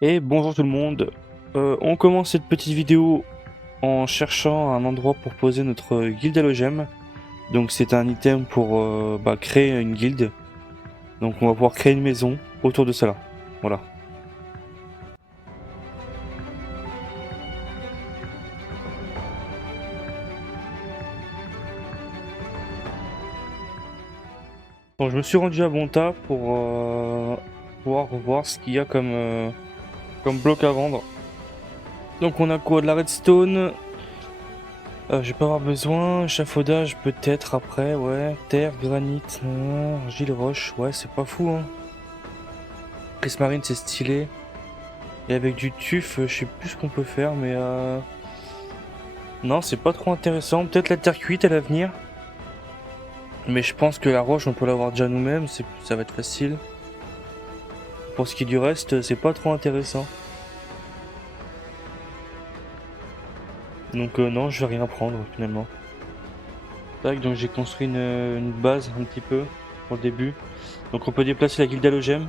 Et bonjour tout le monde. On commence cette petite vidéo en cherchant un endroit pour poser notre guilde halogème. Donc c'est un item pour créer une guilde. Donc on va pouvoir créer une maison autour de cela. Voilà. Bon, je me suis rendu à Bonta pour pouvoir voir ce qu'il y a comme bloc à vendre. Donc on a quoi? De la redstone. Je vais pas avoir besoin. Échafaudage peut-être après, ouais. Terre, granit, argile, roche. Ouais, c'est pas fou, hein. Prismarine, c'est stylé. Et avec du tuf, je sais plus ce qu'on peut faire, mais non, c'est pas trop intéressant. Peut-être la terre cuite à l'avenir. Mais je pense que la roche, on peut l'avoir déjà nous-mêmes, ça va être facile. Pour ce qui est du reste, c'est pas trop intéressant. Donc non, je vais rien prendre finalement. Tac, donc j'ai construit une base un petit peu pour le début. Donc on peut déplacer la guilde halogème.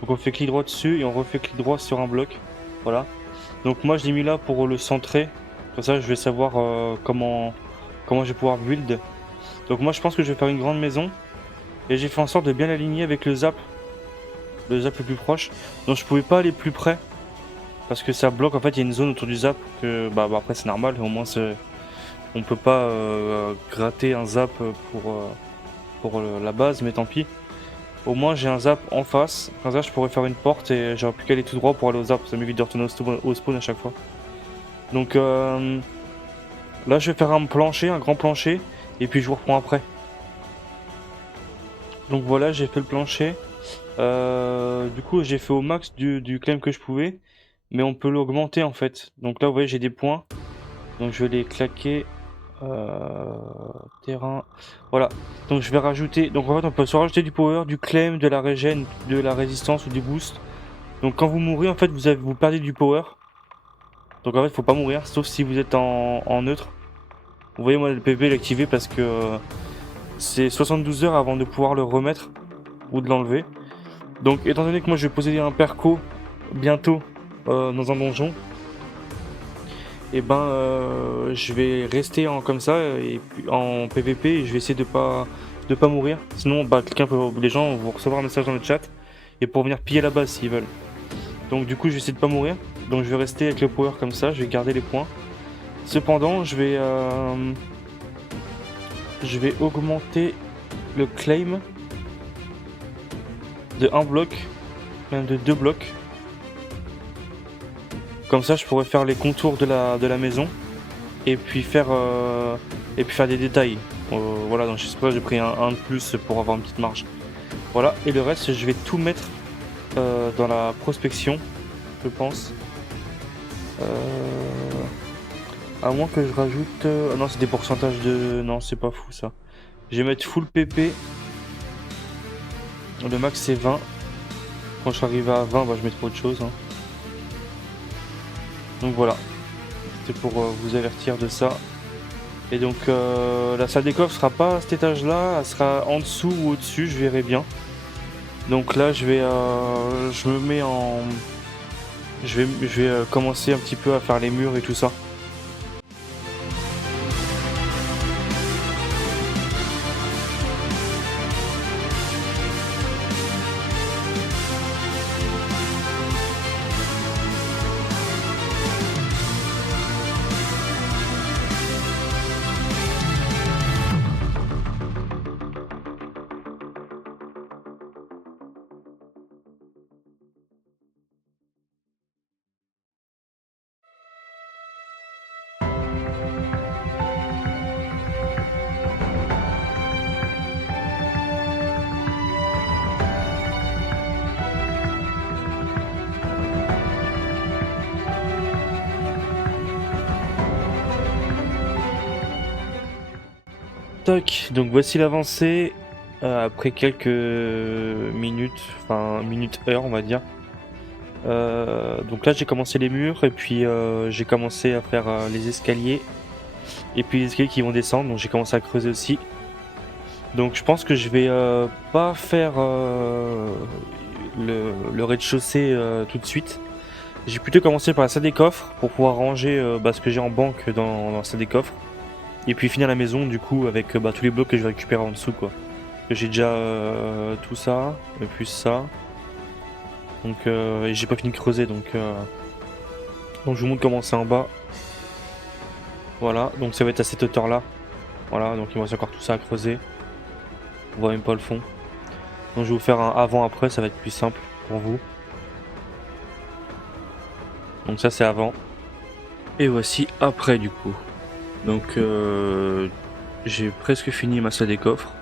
Donc on fait clic droit dessus et on refait clic droit sur un bloc. Voilà. Donc moi je l'ai mis là pour le centrer. Comme ça je vais savoir comment je vais pouvoir build. Donc moi je pense que je vais faire une grande maison. Et j'ai fait en sorte de bien l'aligner avec le zap. Le zap le plus proche. Donc je pouvais pas aller plus près. Parce que ça bloque, en fait il y a une zone autour du zap. Que après c'est normal, au moins on peut pas gratter un zap pour la base, mais tant pis. Au moins j'ai un zap en face. Comme ça je pourrais faire une porte et j'aurais pu aller tout droit pour aller au zap. Ça m'évite de retourner au spawn à chaque fois. Donc là je vais faire un plancher, un grand plancher. Et puis je vous reprends après. Donc voilà, j'ai fait le plancher. Du coup, j'ai fait au max du claim que je pouvais. Mais on peut l'augmenter en fait. Donc là, vous voyez, j'ai des points. Donc je vais les claquer. Terrain. Voilà. Donc je vais rajouter. Donc en fait, on peut soit rajouter du power, du claim, de la régène, de la résistance ou du boost. Donc quand vous mourrez, en fait, vous perdez du power. Donc en fait, faut pas mourir, sauf si vous êtes en neutre. Vous voyez, moi, le PvP est activé parce que c'est 72 heures avant de pouvoir le remettre ou de l'enlever. Donc étant donné que moi je vais poser un perco bientôt dans un donjon, et je vais rester comme ça et puis en PVP et je vais essayer de pas mourir. Sinon les gens vont recevoir un message dans le chat et pour venir piller la base s'ils veulent. Donc du coup je vais essayer de pas mourir. Donc je vais rester avec le power comme ça, je vais garder les points. Cependant je vais augmenter le claim de 1 bloc, même de 2 blocs. Comme ça, je pourrais faire les contours de la maison et puis faire des détails. Voilà, donc je sais pas, j'ai pris un de plus pour avoir une petite marge. Voilà, et le reste, je vais tout mettre dans la prospection, je pense. À moins que je rajoute... Ah non, c'est des pourcentages de... Non, c'est pas fou ça. Je vais mettre full PP. Le max c'est 20. Quand je suis arrivé à 20, je mettrai autre chose. Hein. Donc voilà. C'était pour vous avertir de ça. Et donc la salle des coffres sera pas à cet étage là, elle sera en dessous ou au-dessus, je verrai bien. Donc là je me mets en... Je vais commencer un petit peu à faire les murs et tout ça. Toc, donc voici l'avancée après quelques minutes, enfin minutes heures on va dire. Donc là j'ai commencé les murs et puis j'ai commencé à faire les escaliers et puis les escaliers qui vont descendre, donc j'ai commencé à creuser aussi. Donc je pense que je vais pas faire le rez-de-chaussée tout de suite. J'ai plutôt commencé par la salle des coffres pour pouvoir ranger ce que j'ai en banque dans la salle des coffres. Et puis finir la maison du coup avec tous les blocs que je vais récupérer en dessous quoi. J'ai déjà tout ça, et puis ça. Donc et j'ai pas fini de creuser donc je vous montre comment c'est en bas. Voilà, donc ça va être à cette hauteur là. Voilà, donc il me reste encore tout ça à creuser. On voit même pas le fond. Donc je vais vous faire un avant-après, ça va être plus simple pour vous. Donc ça c'est avant. Et voici après du coup. Donc j'ai presque fini ma salle des coffres.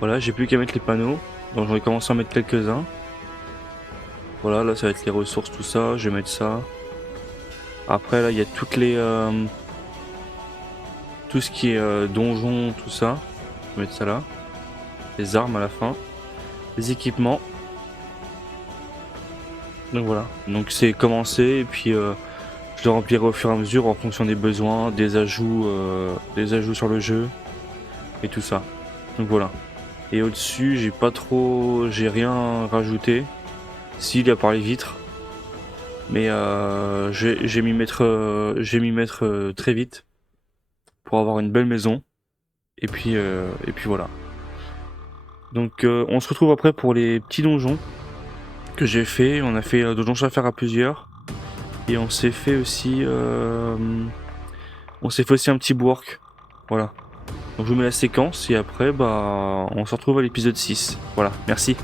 Voilà, j'ai plus qu'à mettre les panneaux. Donc j'en ai commencé à mettre quelques-uns. Voilà, là ça va être les ressources, tout ça. Je vais mettre ça. Après là il y a toutes les tout ce qui est donjon, tout ça. Je vais mettre ça là. Les armes à la fin. Les équipements. Donc voilà. Donc c'est commencé et puis je le remplirai au fur et à mesure en fonction des besoins, des ajouts sur le jeu et tout ça. Donc voilà. Et au-dessus, j'ai rien rajouté. S'il y a par les vitres, mais je vais m'y mettre très vite pour avoir une belle maison. Et puis voilà. Donc on se retrouve après pour les petits donjons que j'ai fait. On a fait donjon à faire à plusieurs. Et on s'est fait aussi un petit work. Voilà. Donc je vous mets la séquence et après on se retrouve à l'épisode 6. Voilà, merci.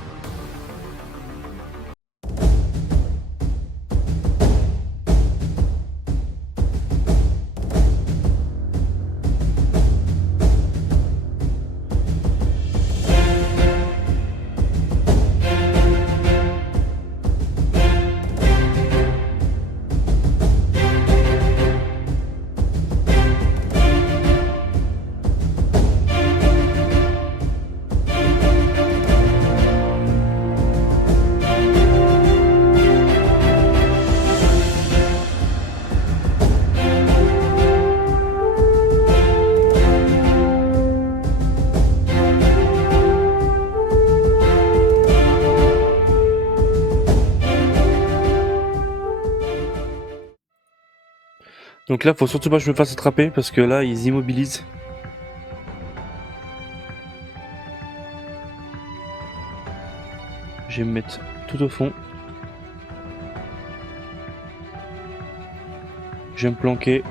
Donc là, faut surtout pas que je me fasse attraper parce que là, ils immobilisent. Je vais me mettre tout au fond. Je vais me planquer.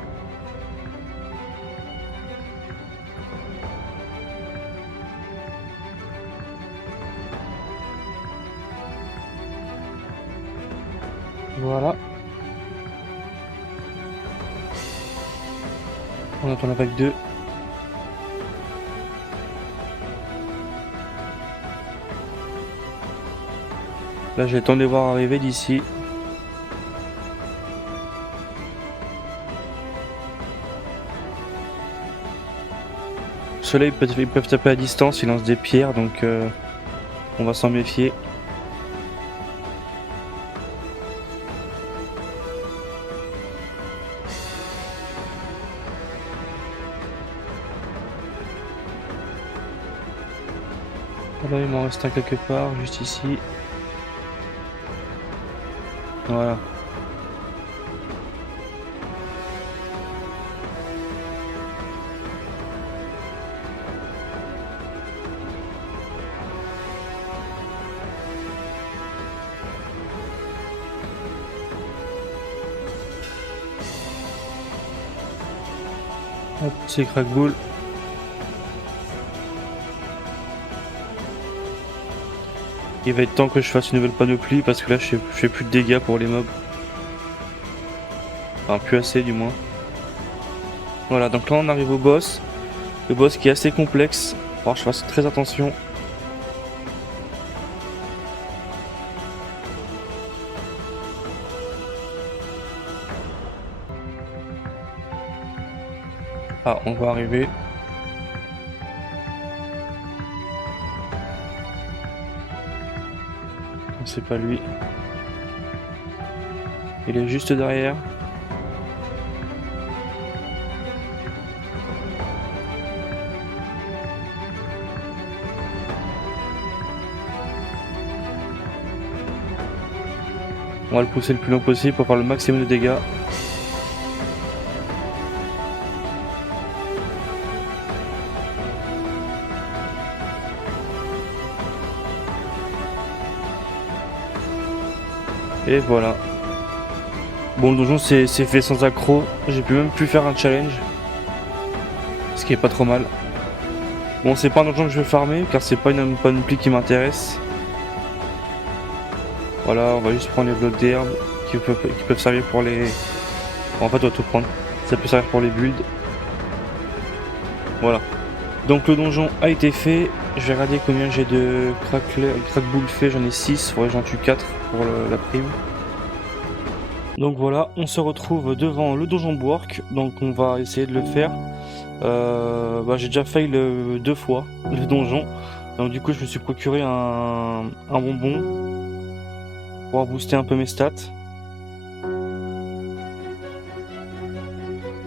Voilà. On attend la vague 2. Là, j'ai le temps de les voir arriver d'ici. Ceux-là, ils peuvent taper à distance, ils lancent des pierres, donc on va s'en méfier. Là, il m'en reste un quelque part, juste ici. Voilà. Hop, c'est crack-boule. Il va être temps que je fasse une nouvelle panoplie parce que là je fais plus de dégâts pour les mobs. Enfin plus assez du moins. Voilà, donc là on arrive au boss. Le boss qui est assez complexe. Alors je fasse très attention. Ah, on va arriver. C'est pas lui. Il est juste derrière. On va le pousser le plus loin possible pour faire le maximum de dégâts. Et voilà. Bon, le donjon c'est fait sans accro. J'ai pu même plus faire un challenge. Ce qui est pas trop mal. Bon, c'est pas un donjon que je vais farmer car c'est pas une panoplie qui m'intéresse. Voilà, on va juste prendre les blocs d'herbe qui peuvent servir pour les... En fait, on va tout prendre. Ça peut servir pour les builds. Voilà. Donc le donjon a été fait. Je vais regarder combien j'ai de crack-boule fait. J'en ai 6. Faudrait que j'en tue 4 pour la prime. Donc voilà, on se retrouve devant le donjon Bwork. Donc on va essayer de le faire. J'ai déjà fail 2 fois le donjon. Donc du coup je me suis procuré un bonbon pour booster un peu mes stats.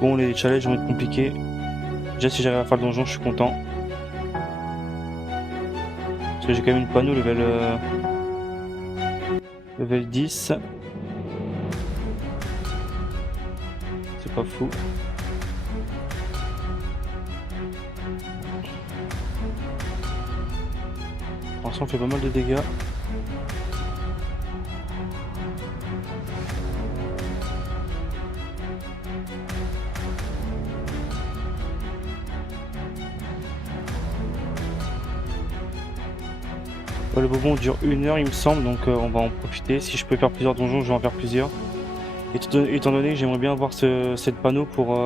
Bon, les challenges vont être compliqués. Déjà si j'arrive à faire le donjon je suis content. Parce que j'ai quand même une panneau level 10. C'est pas fou. Pour l'instant on fait pas mal de dégâts. Le bonbon dure 1 heure il me semble, donc on va en profiter. Si je peux faire plusieurs donjons, je vais en faire plusieurs. Étant donné que j'aimerais bien avoir cette panneau pour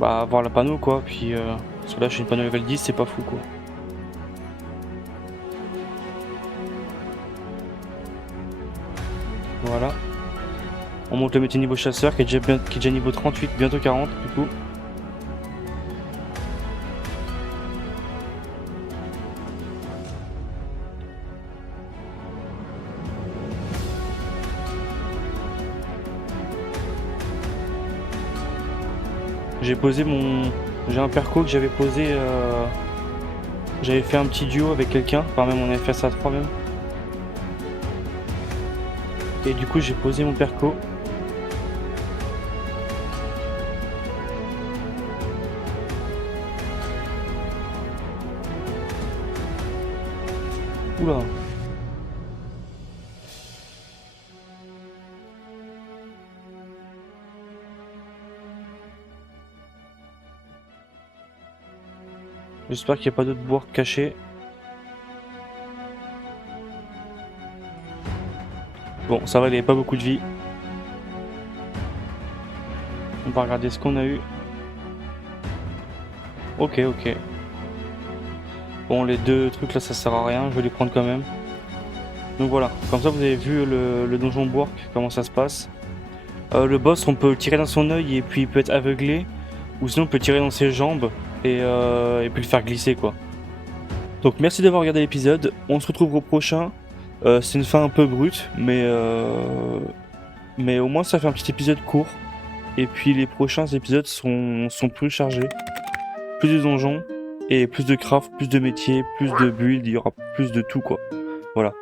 avoir la panneau quoi. Puis parce que là j'ai une panneau level 10, c'est pas fou quoi. Voilà. On monte le métier niveau chasseur qui est déjà niveau 38, bientôt 40 du coup. J'ai un perco que j'avais posé. J'avais fait un petit duo avec quelqu'un, enfin même on avait fait ça à 3 même. Et du coup j'ai posé mon perco. Oula. J'espère qu'il n'y a pas d'autres bourgs cachés. Bon, ça va, il n'y avait pas beaucoup de vie. On va regarder ce qu'on a eu. Ok. Bon, les 2 trucs là, ça sert à rien. Je vais les prendre quand même. Donc voilà, comme ça vous avez vu le donjon Bwork, comment ça se passe. Le boss, on peut le tirer dans son œil et puis il peut être aveuglé. Ou sinon on peut tirer dans ses jambes et puis le faire glisser quoi. Donc merci d'avoir regardé l'épisode, on se retrouve au prochain. C'est une fin un peu brute, mais au moins ça fait un petit épisode court. Et puis les prochains épisodes sont plus chargés. Plus de donjons, et plus de craft, plus de métiers, plus de build, il y aura plus de tout quoi. Voilà.